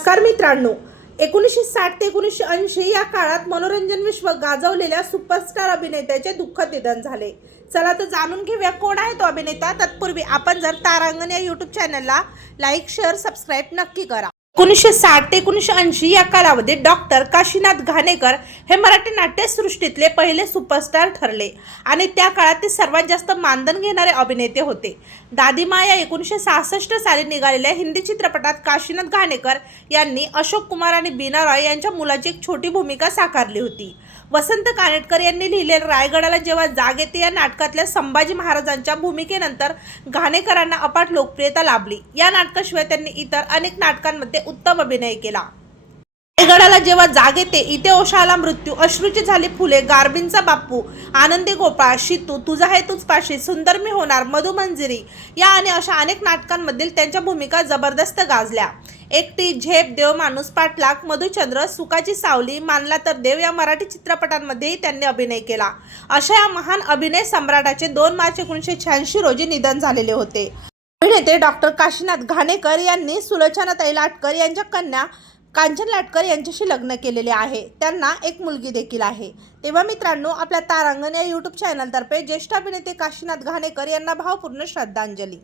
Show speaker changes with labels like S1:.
S1: नमस्कार मित्रांनो. एकोणीसशे साठ ते एकोणीसशे ऐंशी या काळात मनोरंजन विश्व गाजवलेल्या सुपरस्टार अभिनेत्याचे दुःखद निधन झाले. चला तर जाणून घेऊया कोण आहे तो अभिनेता. तत्पूर्वी आपण जर तारांगण या यूट्यूब चॅनलला लाईक शेअर सबस्क्राईब नक्की करा. एकोणीसशे साठ ते एकोणीसशे ऐंशी या कालावधीत डॉक्टर काशीनाथ घाणेकर हे मराठी नाट्यसृष्टीतले पहिले सुपरस्टार ठरले आणि त्या काळात ते सर्वात जास्त मानधन घेणारे अभिनेते होते. दादीमा या एकोणीसशे सहासष्ट साली निघालेल्या हिंदी चित्रपटात काशीनाथ घाणेकर यांनी अशोक कुमार आणि बीना रॉय यांच्या मुलाची एक छोटी भूमिका साकारली होती. वसंत कानेटकर यांनी लिहिलेल्या रायगडाला जेव्हा जाग येते या नाटकातल्या संभाजी महाराजांच्या भूमिकेनंतर घाणेकरांना अपाट लोकप्रियता लाभली. या नाटकाशिवाय त्यांनी इतर अनेक नाटकांमध्ये उत्तम अभिनय केला. रायगडाला जेव्हा जाग येते इथे ओशाला मृत्यू अश्रूची झाली फुले गारबींचा बाप्पू आनंदी गोपाळ शितू तुझा आहे तुझ पाशी सुंदर मी होणार मधुमंजिरी या आणि अशा अनेक नाटकांमधील त्यांच्या भूमिका जबरदस्त गाजल्या. एकटी झेप देव माणूस पाटलाक मधुचंद्र सुखाची सावली मानला तर देव या मराठी चित्रपटांमध्येही त्यांनी अभिनय केला. अशा या महान अभिनय सम्राटाचे दोन मार्च एकोणीसशे शहाऐंशी रोजी निधन झालेले होते. नेते डॉक्टर काशीनाथ घाणेकर यांनी सुलोचनाताई लाटकर यांच्या कन्या कांचन लाटकर यांच्याशी लग्न केलेले आहे. त्यांना एक मुलगी देखील आहे. तेव्हा मित्रांनो आपल्या तारांगण या यूट्यूब चॅनलतर्फे ज्येष्ठ अभिनेते काशीनाथ घाणेकर यांना भावपूर्ण श्रद्धांजली.